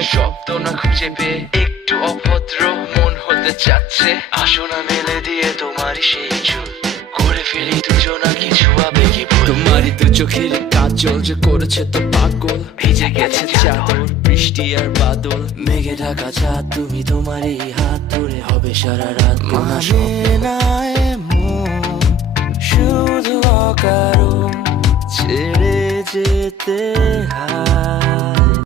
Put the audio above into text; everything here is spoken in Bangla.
মনে শব্দ না খুঁজে পেয়ে একটু অভদ্র মন হতে চাচ্ছে। আসো না মেলে দিয়ে তোমারই সেই চুল, করে ফেলি দুজনা কিছু আবেগী ভুল। তোমারই তো চোখের কাজল যে করেছে তো পাগল, ভিজে গেছে চাদর বৃষ্টি আর বাদল, মেঘে ঢাকা চাঁদ তুমি তোমারই হাত ধরে হবে সারা রাত। মানে না এমন শুধু অকারণ ছেড়ে যেতে হয়।